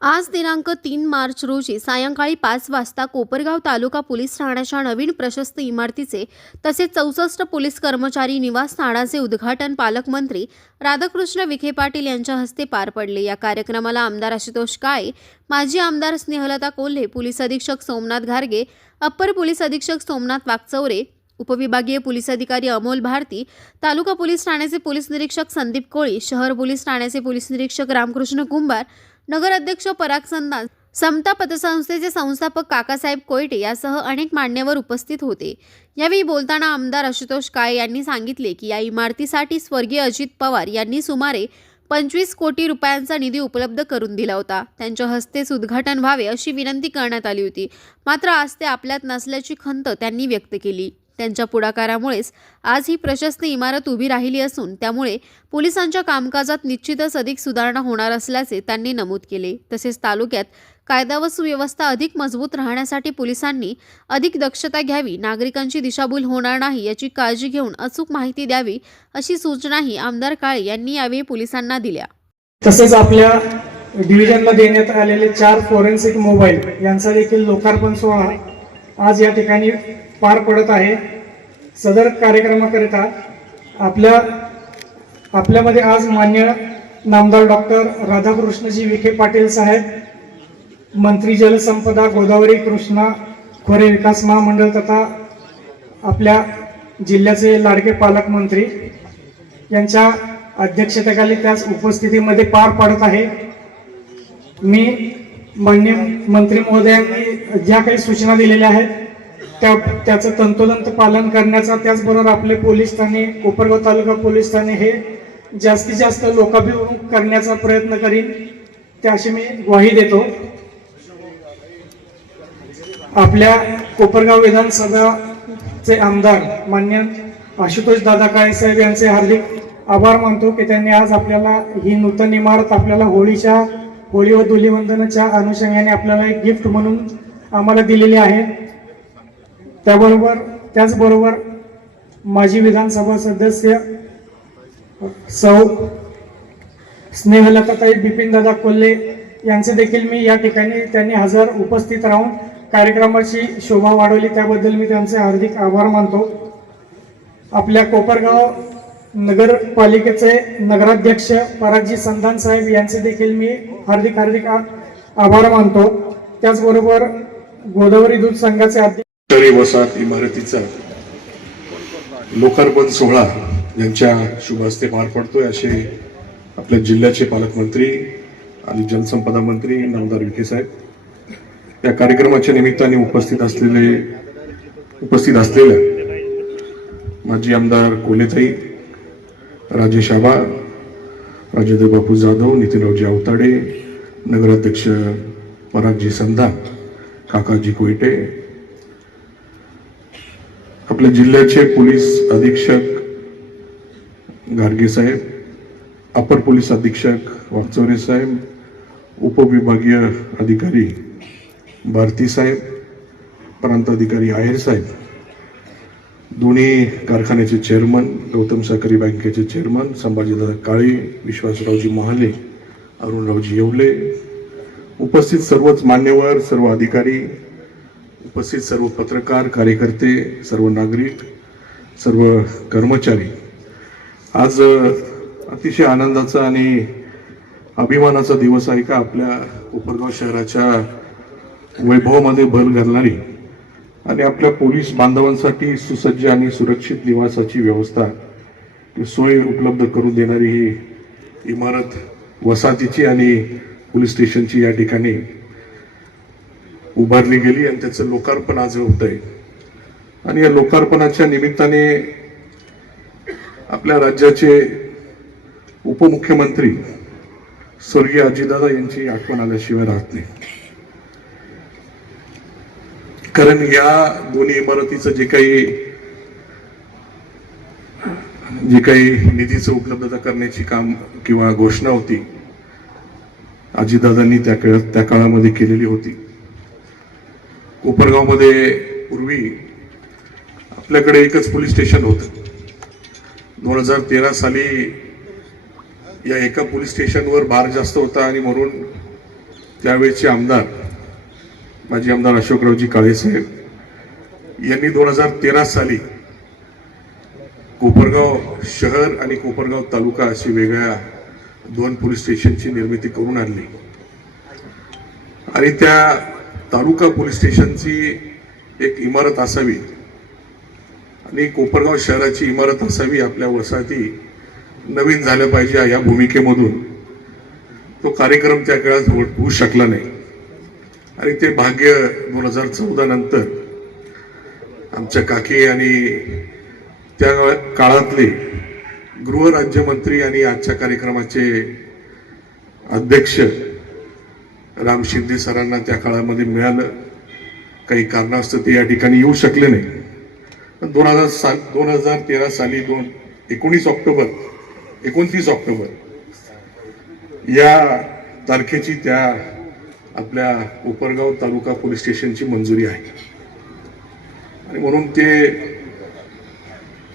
आज दिनांक 3 मार्च रोजी सायंकाळी 5 वाजता कोपरगाव तालुका पोलीस ठाण्याच्या नवीन प्रशस्त इमारतीचे तसेच 64 पोलीस कर्मचारी निवासस्थानाचे उद्घाटन पालकमंत्री राधाकृष्ण विखे पाटील यांच्या हस्ते पार पडले। या कार्यक्रमाला आमदार आशुतोष काळे, माजी आमदार स्नेहलता कोल्हे, पोलीस अधीक्षक सोमनाथ घारगे, अप्पर पोलीस अधीक्षक सोमनाथ वाकचौरे, उपविभागीय पोलीस अधिकारी अमोल भारती, तालुका पोलीस ठाण्याचे पोलीस निरीक्षक संदीप कोळी, शहर पोलीस ठाण्याचे पोलीस निरीक्षक रामकृष्ण कुंभार, नगराध्यक्ष पराग संदास, समता पतसंस्थेचे संस्थापक काकासाहेब कोयटे यासह अनेक मान्यवर उपस्थित होते। यावेळी बोलताना आमदार आशुतोष काळे यांनी सांगितले की या इमारतीसाठी स्वर्गीय अजित पवार यांनी सुमारे 25 कोटी रुपयांचा निधी उपलब्ध करून दिला होता। त्यांच्या हस्तेच उद्घाटन व्हावे अशी विनंती करण्यात आली होती, मात्र आज ते आपल्यात नसल्याची खंत त्यांनी व्यक्त केली। त्यांच्या पुढाकारामुळेच आज ही प्रशस्त इमारत उभी राहिली असून त्यामुळे पोलिसांच्या कामकाजात निश्चितच अधिक सुधारणा होणार असल्याचे त्यांनी नमूद केले। तसेच तालुक्यात कायदा व सुव्यवस्था अधिक मजबूत राहण्यासाठी पोलिसांनी अधिक दक्षता घ्यावी, नागरिकांची दिशाभूल होणार नाही याची काळजी घेऊन अचूक माहिती द्यावी अशी सूचनाही आमदार काळे यांनी यावेळी पोलिसांना दिल्या। तसेच आपल्या डिव्हिजनला देण्यात आलेले 4 फॉरेन्सिक मोबाईल यांचा देखील लोकार्पण सोहळा आज या ठिकाणी पार पडत आहे। सदर कार्यक्रमाकरिता आपल्यामध्ये आज मान्य नामदार डॉक्टर राधाकृष्णजी विखे पाटील साहेब, मंत्री जलसंपदा गोदावरी कृष्णा खोरे विकास महामंडळ तथा आपल्या जिल्ह्याचे लाडके पालकमंत्री यांच्या अध्यक्षतेखाली त्याच उपस्थितीमध्ये पार पडत आहे। मी माननीय मंत्री महोदयांनी ज्या काही सूचना दिलेल्या आहेत त्याचं तंतोतंत पालन करण्याचा, त्याचबरोबर आपले पोलीस ठाणे कोपरगाव तालुका पोलीस ठाणे हे जास्तीत जास्त लोकाभिमुख करण्याचा प्रयत्न करीन, त्याशी मी ग्वाही देतो। आपल्या कोपरगाव विधानसभाचे आमदार मान्य आशुतोष दादा काळे साहेब यांचे हार्दिक आभार मानतो की त्यांनी आज आपल्याला ही नूतन इमारत आपल्याला होळी व धुलीवंदनाच्या अनुषंगाने आपल्याला एक गिफ्ट म्हणून आम्हाला दिलेली आहे। त्याचबरोबर माजी विधानसभा सदस्य सौ स्नेहलताताई बिपिनदादा कोल्हे यांचे देखील मी या ठिकाणी त्यांनी हजर उपस्थित राहून कार्यक्रमाची शोभा वाढवली, त्याबद्दल मी त्यांचे हार्दिक आभार मानतो। आपल्या कोपरगाव नगरपालिकेचे नगराध्यक्ष परागजी संदान साहेब यांचे देखील मी हार्दिक आभार मानतो। त्याचबरोबर गोदावरी दूध संघाचे अध्यक्ष वसाहत इमारतीचा लोकार्पण सोहळा यांच्या शुभ हस्ते पार पडतोय असे आपल्या जिल्ह्याचे पालकमंत्री आणि जलसंपदा मंत्री नामदार विखे साहेब या कार्यक्रमाच्या निमित्ताने उपस्थित असलेल्या माजी आमदार कोल्हेताई, राजेश आबा, राजेंद्र बापू जाधव, नितीनरावजी अवताडे, नगराध्यक्ष परागजी संधा, काकाजी कोयटे, आपल्या जिल्ह्याचे पोलीस अधीक्षक घारगे साहेब, अपर पोलीस अधीक्षक वाकचौरे साहेब, उपविभागीय अधिकारी भारती साहेब, प्रांत अधिकारी आहेर साहेब, दोन्ही कारखान्याचे चेअरमन, गौतम सहकारी बँकेचे चेअरमन संभाजीदादा काळे, विश्वासरावजी महाले, अरुणरावजी येवले, उपस्थित सर्वच मान्यवर, सर्व अधिकारी, उपस्थित सर्व पत्रकार, कार्यकर्ते, सर्व नागरिक, सर्व कर्मचारी, आज अतिशय आनंदाचा आणि अभिमानाचा दिवस आहे का आपल्या कोपरगाव शहराच्या वैभवामध्ये भर घालणारी आणि आपल्या पोलीस बांधवांसाठी सुसज्ज आणि सुरक्षित निवासाची व्यवस्था सोय उपलब्ध करून देणारी ही इमारत वसाहतीची आणि पोलीस स्टेशनची या ठिकाणी उभारली गेली आणि त्याचं लोकार्पण आज होत आहे। आणि या लोकार्पणाच्या निमित्ताने आपल्या राज्याचे उपमुख्यमंत्री स्वर्गीय अजितदादा यांची आठवण आल्याशिवाय राहत नाही, कारण या दोन्ही इमारतीचं जे काही निधीचं उपलब्धता करण्याची काम किंवा घोषणा होती अजितदादांनी त्या काळामध्ये केलेली होती। कोपरगावमध्ये पूर्वी आपल्याकडे एकच पोलीस स्टेशन होतं। 2013 साली या एका पोलीस स्टेशनवर भार जास्त होता आणि म्हणून त्यावेळेचे आमदार माजी आमदार अशोकरावजी काळे साहेब यांनी 2013 साली कोपरगाव शहर आणि कोपरगाव तालुका अशी वेगळ्या 2 पोलीस स्टेशनची निर्मिती करून आणली आणि त्या तालुका पोलीस स्टेशनची एक इमारत असावी आणि कोपरगाव शहराची इमारत असावी, आपल्या वसाहती नवीन झाल्या पाहिजे या भूमिकेमधून तो कार्यक्रम त्या काळात होऊ शकला नाही आणि ते भाग्य 2014 नंतर आमच्या काकी आणि त्या काळातले गृहराज्यमंत्री आणि आजच्या कार्यक्रमाचे अध्यक्ष राम शिंदे सरांना त्या काळामध्ये मिळालं. काही कारणास्तव ते या ठिकाणी येऊ शकले नाही. पण 2013 साली 29 ऑक्टोबर या तारखेची त्या आपल्या कोपरगाव तालुका पोलीस स्टेशनची मंजुरी आहे आणि म्हणून ते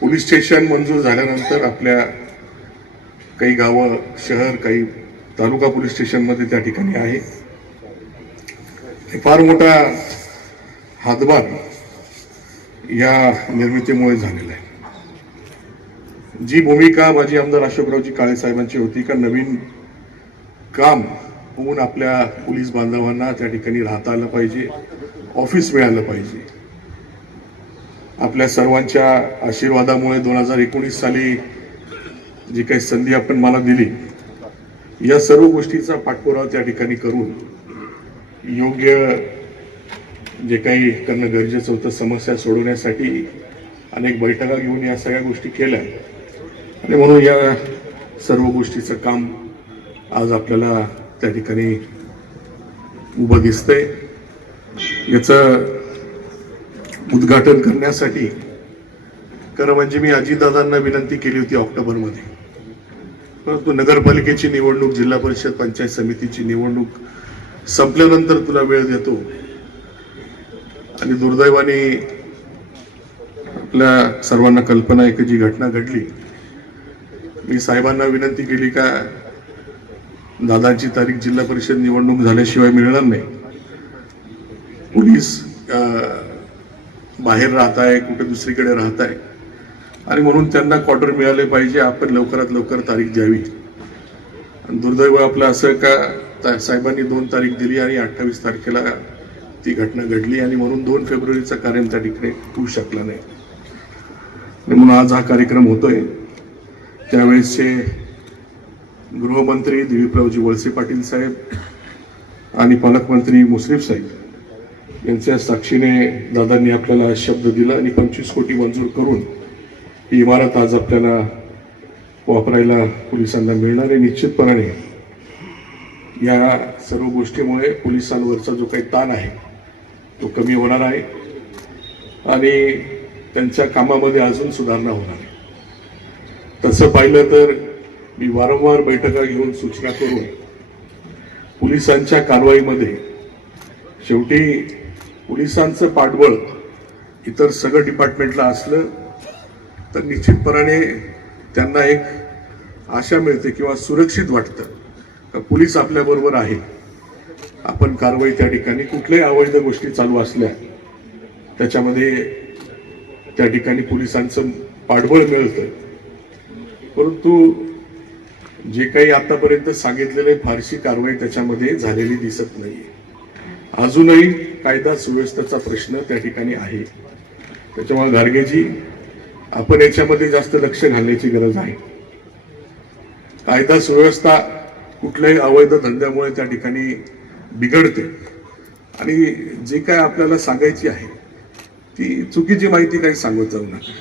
पोलीस स्टेशन मंजूर झाल्यानंतर आपल्या काही गावं, शहर, काही तालुका पोलीस स्टेशनमध्ये त्या ठिकाणी आहे. फार मोठा हातभार या निर्मितीमुळे झालेला आहे. जी भूमिका माजी आमदार अशोकरावजी काळे साहेबांची होती का नवीन काम होऊन आपल्या पोलीस बांधवांना त्या ठिकाणी राहता आलं पाहिजे, ऑफिस मिळालं पाहिजे. आपल्या सर्वांच्या आशीर्वादामुळे 2019 साली जी काही संधी आपण मला दिली, या सर्व गोष्टीचा पाठपुरावा त्या ठिकाणी करून योग्य जे काही करणं गरजेचं होतं, समस्या सोडवण्यासाठी अनेक बैठका घेऊन या सगळ्या गोष्टी केल्या आणि म्हणून या सर्व गोष्टीचं काम आज आपल्याला त्या ठिकाणी उभं दिसतंय. याचं उद्घाटन करण्यासाठी खरं म्हणजे मी अजितदादांना विनंती केली होती ऑक्टोबरमध्ये, परंतु नगरपालिकेची निवडणूक, जिल्हा परिषद, पंचायत समितीची निवडणूक संपल्यानंतर तुला वेळ देतो आणि दुर्दैवाने आपल्या सर्वांना कल्पना आहे की जी घटना घडली, मी साहेबांना विनंती केली का दादांची तारीख जिल्हा परिषद निवडणूक झाल्याशिवाय मिळणार नाही. पोलीस बाहेर राहत आहे, कुठे दुसरीकडे राहत आहे आणि म्हणून त्यांना क्वार्टर मिळाले पाहिजे. आपण लवकरात लवकर तारीख द्यावी. आणि दुर्दैव आपलं असं का साहेबांनी 2 तारीख दिली आणि 28 तारखेला ती घटना घडली आणि म्हणून 2 फेब्रुवारीचा कार्यक्रम त्या ठिकाणी होऊ शकला नाही. म्हणून आज हा कार्यक्रम होतोय. त्यावेळेसचे गृहमंत्री दिलीपरावजी वळसे पाटील साहेब आणि पालकमंत्री मुश्रीफ साहेब यांच्या साक्षीने दादांनी आपल्याला शब्द दिला आणि 25 कोटी मंजूर करून ही इमारत आज आपल्याला वापरायला पोलिसांना मिळणार आहे. निश्चितपणाने या सर्व गोष्टीमुळे पोलिसांवरचा जो काही ताण आहे तो कमी होणार आहे आणि त्यांच्या कामामध्ये अजून सुधारणा होणार आहे. तसं पाहिलं तर मी वारंवार बैठका घेऊन सूचना करून पोलिसांच्या कारवाईमध्ये शेवटी पोलिसांचं पाठबळ इतर सगळं डिपार्टमेंटला असलं तर निश्चितपणाने त्यांना एक आशा मिळते किंवा सुरक्षित वाटतं का पोलीस आपल्याबरोबर आहे. आपण कारवाई त्या ठिकाणी कुठल्याही अवैध गोष्टी चालू असल्या त्याच्यामध्ये त्या ठिकाणी पोलिसांचं पाठबळ मिळतं. परंतु जे काही आतापर्यंत सांगितलेले फारशी कारवाई त्याच्यामध्ये झालेली दिसत नाही. अजूनही कायदा सुव्यवस्थेचा प्रश्न त्या ठिकाणी आहे. त्याच्यामुळे गाडगेजी आपण याच्यामध्ये जास्त लक्ष घालण्याची गरज आहे. कायदा सुव्यवस्था कुठल्याही अवैध धंद्यामुळे त्या ठिकाणी बिघडते आणि जे काय आपल्याला सांगायची आहे ती चुकीची माहिती काही सांगत जाऊ नका.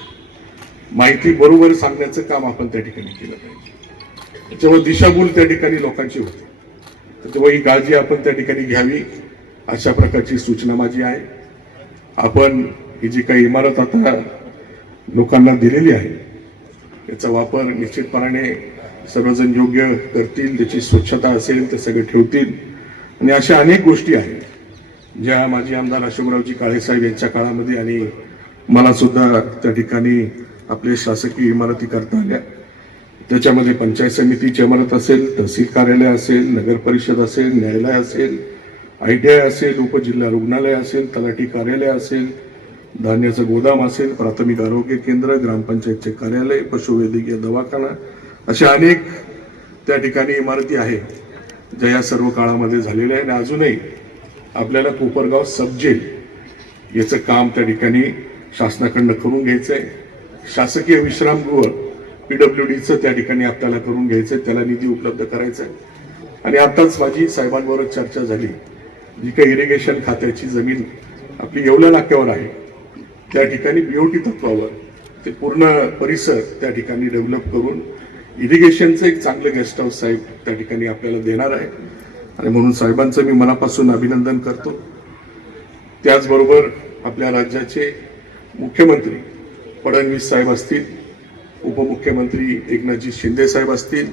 माहिती बरोबर सांगण्याचं काम आपण त्या ठिकाणी केलं पाहिजे. त्याच्यामुळे दिशाभूल त्या ठिकाणी लोकांची होती. त्याच्यामुळे ही काळजी आपण त्या ठिकाणी घ्यावी अशा प्रकारची सूचना माझी आहे. आपण ही जी काही इमारत आता लोकांना दिलेली आहे याचा वापर निश्चितपणाने सर्वजण योग्य करतील. त्याची स्वच्छता असेल ते सगळे ठेवतील आणि अशा अनेक गोष्टी आहेत ज्या माजी आमदार अशोकरावजी काळे साहेब यांच्या काळामध्ये आणि मला सुद्धा त्या ठिकाणी आपले शासकीय इमारती करता आल्या. त्याच्यामध्ये पंचायत समितीची इमारत असेल, तहसील कार्यालय असेल, नगर परिषद असेल, न्यायालय असेल, ITI असेल, उपजिल्हा रुग्णालय असेल, तलाठी कार्यालय असेल, धान्याचं गोदाम असेल, प्राथमिक आरोग्य केंद्र, ग्रामपंचायतचे कार्यालय, पशुवैद्यकीय दवाखाना, अशा अनेक त्या ठिकाणी इमारती आहेत ज्या या सर्व काळामध्ये झालेल्या आहे. आणि अजूनही आपल्याला कोपरगाव सब जेल याचं काम त्या ठिकाणी शासनाकडनं करून घ्यायचं आहे. शासकीय विश्रामगृह PWDचं त्या ठिकाणी आपल्याला करून घ्यायचं आहे, त्याला निधी उपलब्ध करायचा आहे. आणि आताच माझी साहेबांबरोबर चर्चा झाली, जी काही इरिगेशन खात्याची जमीन आपली येवला नाक्यावर आहे त्या ठिकाणी BOT तत्वावर ते पूर्ण परिसर त्या ठिकाणी डेव्हलप करून इरिगेशनचं एक चांगलं गेस्ट हाऊस साहेब त्या ठिकाणी आपल्याला देणार आहे. आणि म्हणून साहेबांचं मी मनापासून अभिनंदन करतो. त्याचबरोबर आपल्या राज्याचे मुख्यमंत्री फडणवीस साहेब असतील, उपमुख्यमंत्री एकनाथजी शिंदे साहेब असतील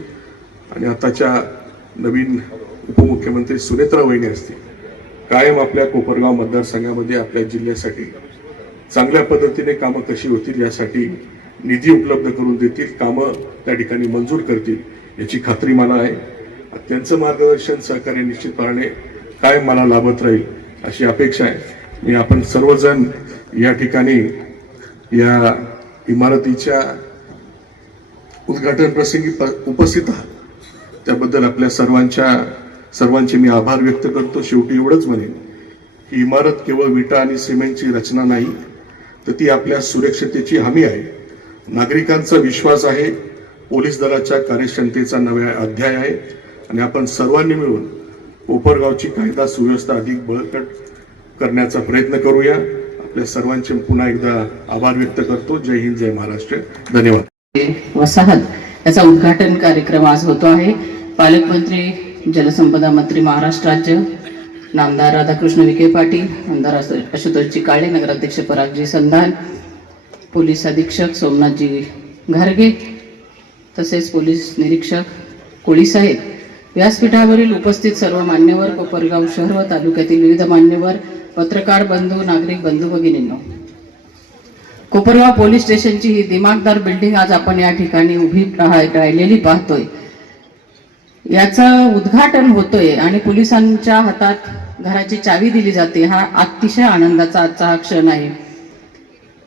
आणि आताच्या नवीन उपमुख्यमंत्री सुनेत्रा वहिनी असतील, कायम आपल्या कोपरगाव मतदारसंघामध्ये आपल्या जिल्ह्यासाठी चांगल्या पद्धतीने कामं कशी होतील यासाठी निधी उपलब्ध करून देतील, कामं त्या ठिकाणी मंजूर करतील याची खात्री मला आहे. त्यांचं मार्गदर्शन सहकार्य निश्चितपणे कायम मला लाभत राहील अशी अपेक्षा आहे. मी आपण सर्वजण या ठिकाणी या इमारतीच्या उद्घाटन प्रसंगी उपस्थित आहात त्याबद्दल आपल्या सर्वांचे मी आभार व्यक्त करतो. शेवटी एवढंच म्हणेन ही इमारत केवळ विटा आणि सिमेंटची रचना नाही, तर ती आपल्या सुरक्षिततेची हमी आहे, नागरिकांचा विश्वास आहे, पोलीस दलाच्या कार्यक्षमतेचा नवा अध्याय आहे. आणि आपण सर्वांनी मिळून कोपरगावची कायदा सुव्यवस्था अधिक बळकट करण्याचा प्रयत्न करूया. आपल्या सर्वांचे पुन्हा एकदा आभार व्यक्त करतो. जय हिंद, जय महाराष्ट्र. धन्यवाद. वसाहत याचा उद्घाटन कार्यक्रम आज होतो आहे. पालकमंत्री, जलसंपदा मंत्री महाराष्ट्र राज्य, नामदार राधाकृष्ण विखे पाटील, आमदार आशुतोषजी काळे, नगराध्यक्ष परागजी संधान, पोलीस अधीक्षक सोमनाथजी घारगे, तसेच पोलीस निरीक्षक कोळी साहेब, व्यासपीठावरील उपस्थित सर्व मान्यवर, कोपरगाव शहर व तालुक्यातील विविध मान्यवर, पत्रकार बंधू, नागरिक बंधू भगिनींनो, कोपरगाव पोलीस स्टेशनची ही दिमागदार बिल्डिंग आज आपण या ठिकाणी उभी राहिलेली पाहतोय. याचं उद्घाटन होतोय आणि पोलिसांच्या हातात घराची चावी दिली जाते. हा अतिशय आनंदाचा आजचा हा क्षण आहे.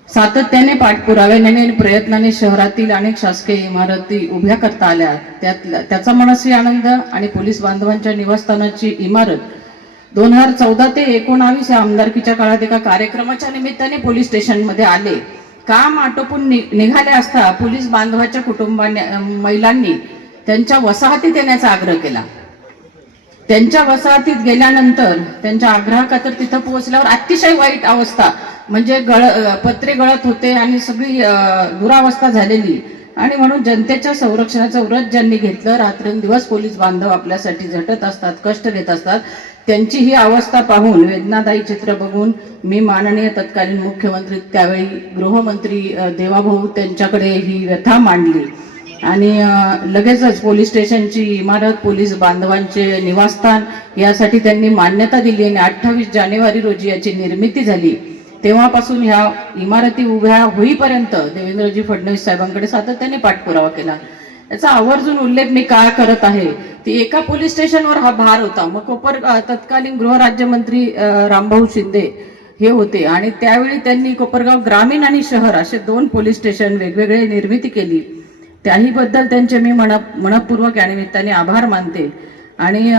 सातत्याने पाठपुराव्याने आणि प्रयत्नाने शहरातील अनेक शासकीय इमारती उभ्या करता आल्या. त्याचा मनस्वी आनंद आणि पोलीस बांधवांच्या निवासस्थानाची इमारत 2014 ते 19 या आमदारकीच्या काळात एका कार्यक्रमाच्या निमित्ताने पोलीस स्टेशनमध्ये आले. काम आटोपून निघाले असता पोलीस बांधवाच्या महिलांनी त्यांच्या वसाहतीत येण्याचा आग्रह केला. त्यांच्या वसाहतीत गेल्यानंतर त्यांच्या आग्रहाखातर तिथं पोहोचल्यावर अतिशय वाईट अवस्था, म्हणजे पत्रे गळत होते आणि सगळी दुरावस्था झालेली. आणि म्हणून जनतेच्या संरक्षणाचं व्रत ज्यांनी घेतलं, रात्रंदिवस पोलीस बांधव आपल्यासाठी झटत असतात, कष्ट घेत असतात, त्यांची ही अवस्था पाहून, वेदनादायी चित्र बघून मी माननीय तत्कालीन मुख्यमंत्री, त्यावेळी गृहमंत्री देवाभाऊ त्यांच्याकडे ही व्यथा मांडली आणि लगेचच पोलीस स्टेशनची इमारत, पोलीस बांधवांचे निवासस्थान यासाठी त्यांनी मान्यता दिली आणि 28 जानेवारी रोजी याची निर्मिती झाली. तेव्हापासून ह्या इमारती उभ्या होईपर्यंत देवेंद्रजी फडणवीस साहेबांकडे सातत्याने पाठपुरावा केला. याचा आवर्जून उल्लेख मी का करत आहे, ती एका पोलीस स्टेशनवर हा भार होता. मग तत्कालीन गृहराज्यमंत्री रामभाऊ शिंदे हे होते आणि त्यावेळी त्यांनी कोपरगाव ग्रामीण आणि शहर असे 2 पोलीस स्टेशन वेगवेगळे निर्मिती केली. त्याही बद्दल त्यांचे मी मनपूर्वक या निमित्ताने आभार मानते. आणि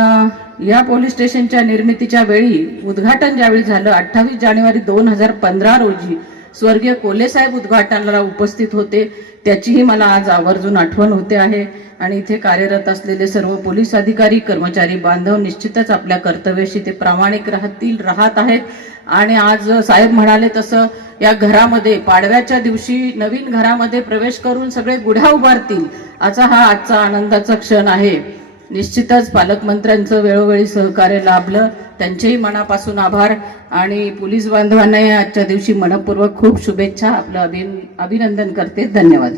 या पोलीस स्टेशनच्या निर्मितीच्या वेळी उद्घाटन ज्यावेळी झालं 28 जानेवारी 2015 रोजी स्वर्गीय कोले साहेब उद्घाटनाला उपस्थित होते. त्याचीही मला आज आवर्जून आठवण होते आहे. आणि इथे कार्यरत असलेले सर्व पोलीस अधिकारी, कर्मचारी बांधव निश्चितच आपल्या कर्तव्याशी ते प्रामाणिक राहत आहेत. आणि आज साहेब म्हणाले तसं या घरामध्ये पाडव्याच्या दिवशी नवीन घरामध्ये प्रवेश करून सगळे गुढ्या उभारतील, असा हा आजचा आनंदाचा क्षण आहे. निश्चितच पालकमंत्र्यांचं वेळोवेळी सहकार्य लाभलं, त्यांचेही मनापासून आभार. आणि पोलीस बांधवांनाही आजच्या दिवशी मनपूर्वक खूप शुभेच्छा, आपलं अभिनंदन करते. धन्यवाद.